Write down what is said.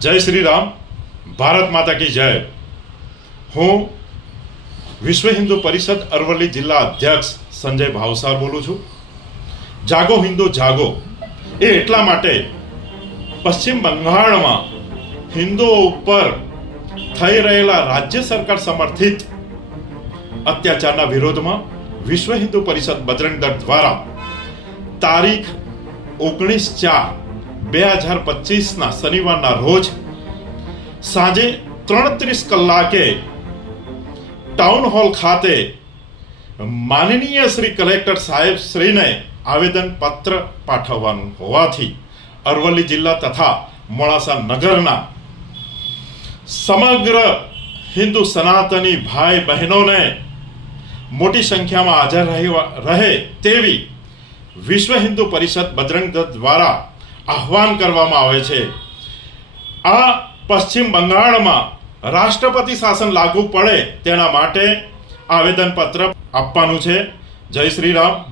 जय श्री राम। भारत माता की जय। હું વિશ્વ હિન્દુ પરિષદ અરવલ્લી જિલ્લા અધ્યક્ષ સંજય ભાવસાર બોલું છું। જાગો હિન્દુ જાગો એ એટલા માટે પશ્ચિમ બંગાળમાં હિન્દુઓ ઉપર થઈ રહેલા રાજ્ય સરકાર સમર્થિત અત્યાચારના વિરોધમાં વિશ્વ હિન્દુ પરિષદ બજરંગ દળ દ્વારા તારીખ 19/4/2025 શનિવારના રોજ સાંજે 3:30 કલાકે ટાઉન હોલ ખાતે માનનીય શ્રી કલેક્ટર સાહેબ શ્રીને આવેદન પત્ર પાઠવવાનું હોવાથી અરવલ્લી જિલ્લા તથા મોડાસા નગરના સમગ્ર હિન્દુ સનાતની ભાઈ બહેનોને મોટી સંખ્યામાં હાજર રહે તેવી વિશ્વ હિન્દુ પરિષદ બજરંગ દળ દ્વારા આહવાન કરવામાં આવે છે। આ પશ્ચિમ બંગાળમાં રાષ્ટ્રપતિ શાસન લાગુ પડે તેના માટે આવેદન પત્ર આપવાનું છે। જય શ્રી રામ।